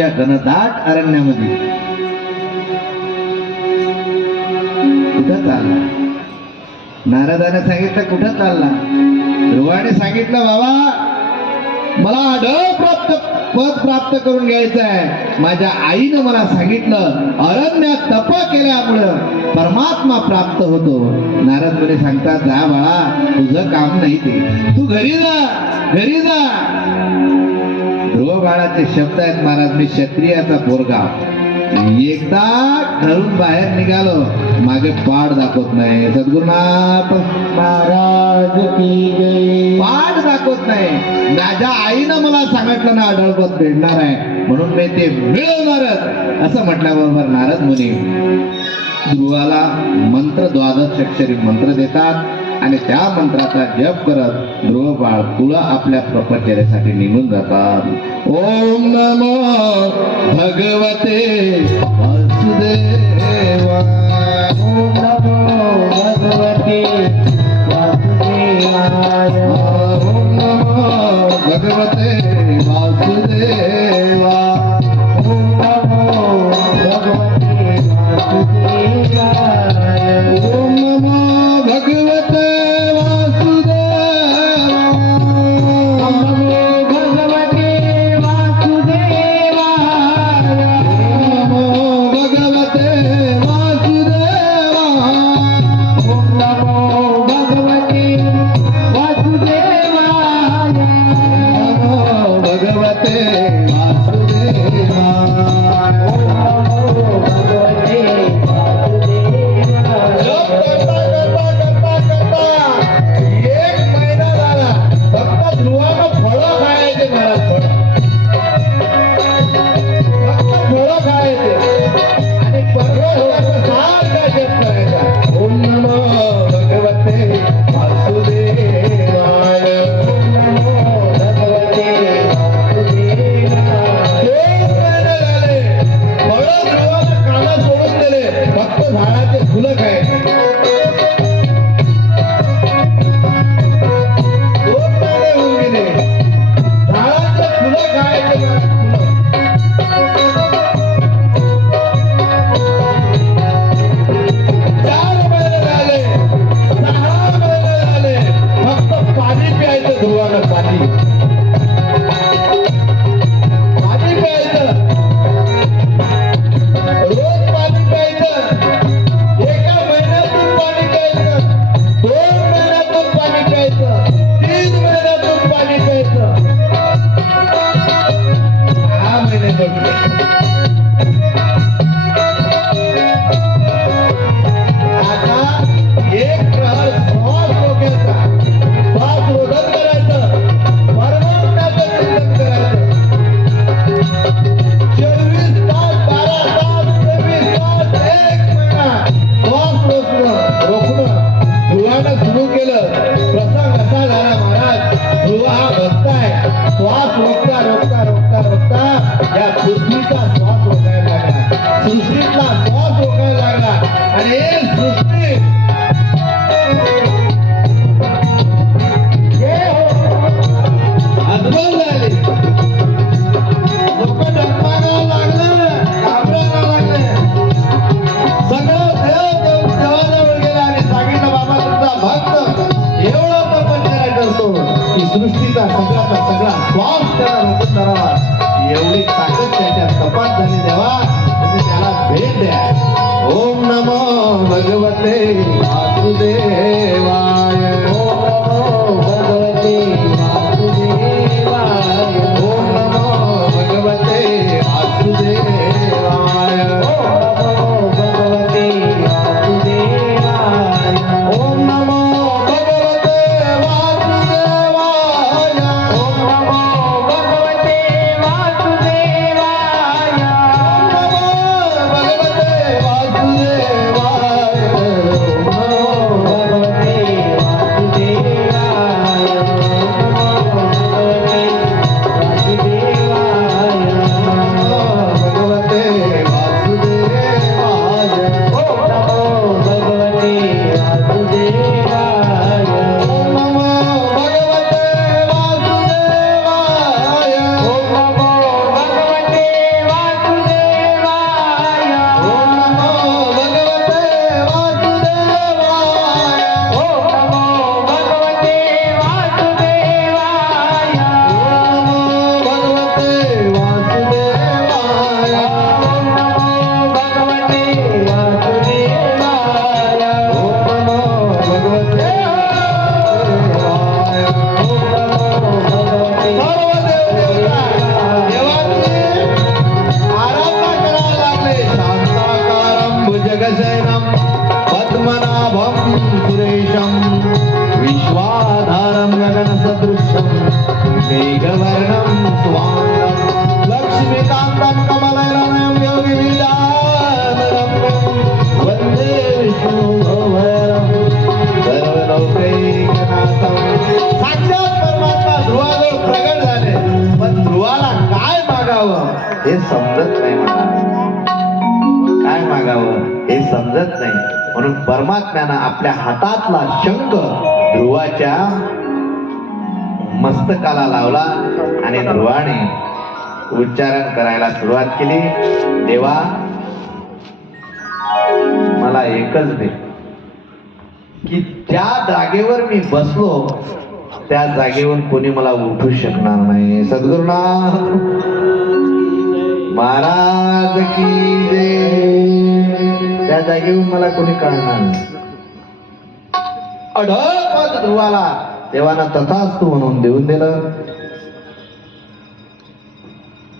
या घनदाट अरण्यामध्ये. कुठं चालला? नारदाने सांगितलं कुठं चालला? ध्रुवाने सांगितलं बाबा मला आढळ प्राप्त पद प्राप्त करून घ्यायचं आहे. माझ्या आईनं मला सांगितलं अरण्यात तप केल्यामुळं परमात्मा प्राप्त होतो. नारद मुले सांगतात जा बाळा तुझं काम नाही ते. तू घरी जा घरी जा. बाळाचे शब्द आहेत महाराज मी क्षत्रियाचा पोरगा. एकदा घरून बाहेर निघालो मागे पाड दाखवत नाही. सद्गुरुनाथ महाराज पाठ दाखवत नाही. माझ्या आईनं मला सांगितलं ना आढळपत भेटणार आहे. म्हणून मी ते मिळवणारच. असं म्हटल्याबरोबर नारद मुनी ध्रुवाला मंत्र द्वादश अक्षरी मंत्र देतात. आणि त्या मंत्राचा जप करत ध्रुव बाळ तुला आपल्या प्रपंचनेसाठी निघून जातात. ओम नमो भगवते वासुदेवा. खायचे मला महाराज बघताय श्वास रोखता रोखता रोखता रोखता या पृथ्वीचा श्वास रोखायला लागला. सृष्टीतला श्वास रोखायला लागला. आणि सृष्टी सृष्टीचा सगळ्याचा सगळा श्वास त्याला रोखून धरावा एवढी ताकद त्याच्या तपास झाली देवा. तुम्ही त्याला भेट द्या. ओम नमो भगवते वासुदेवाय. ओम नमो भगवते परमात्म्यानं आपल्या हातातला शंख ध्रुवाच्या मस्तकाला लावला आणि ध्रुवाने उच्चारण करायला सुरुवात केली. देवा मला एकच दे. की त्या जागेवर मी बसलो त्या जागेवर कोणी मला उठू शकणार नाही. सद्गुरुनाथ महाराज की जय. त्या जागेवर मला कोणी काढणार नाही. अढळ ध्रुवाला देवानं तथाच तू म्हणून देऊन दिलं.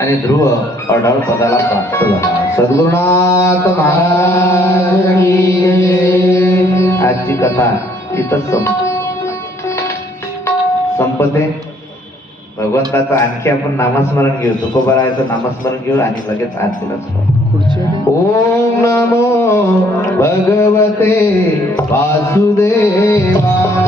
आणि ध्रुव अढळ पदाला प्राप्त झाला. सद्गुरुनाथ महाराज. आजची कथा संप संपते. भगवंताचं आणखी आपण नामस्मरण घेऊ. तुकोबरायचं नामस्मरण घेऊ आणि लगेच आरतीला ओम नमो भगवते वासुदेवा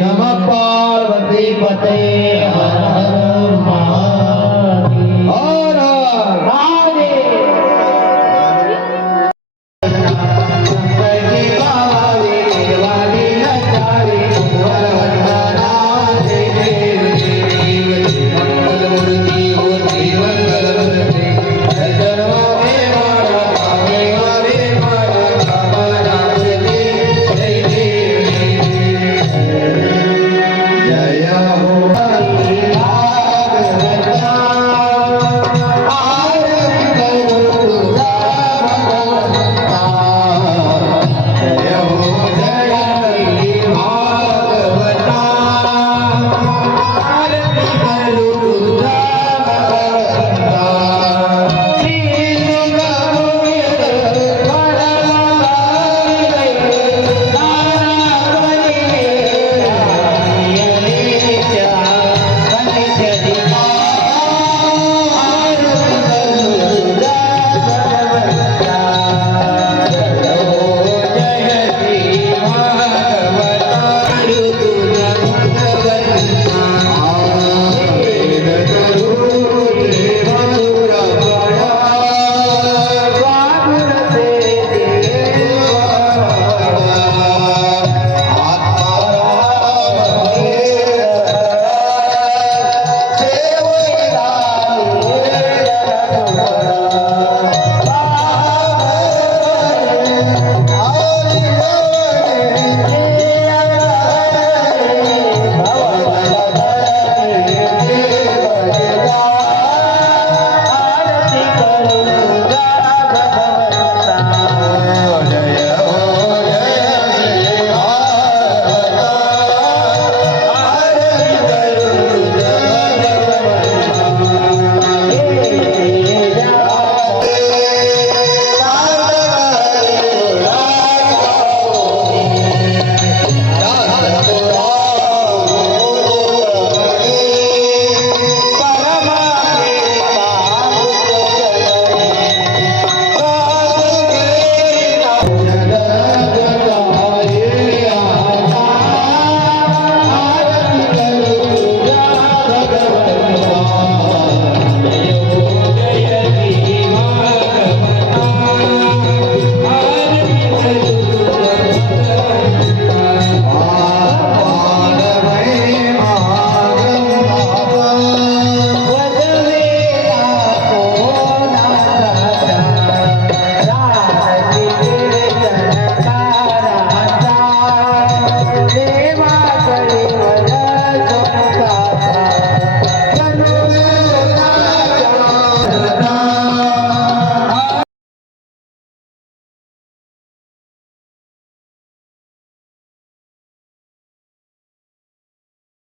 यम पार्वती पते।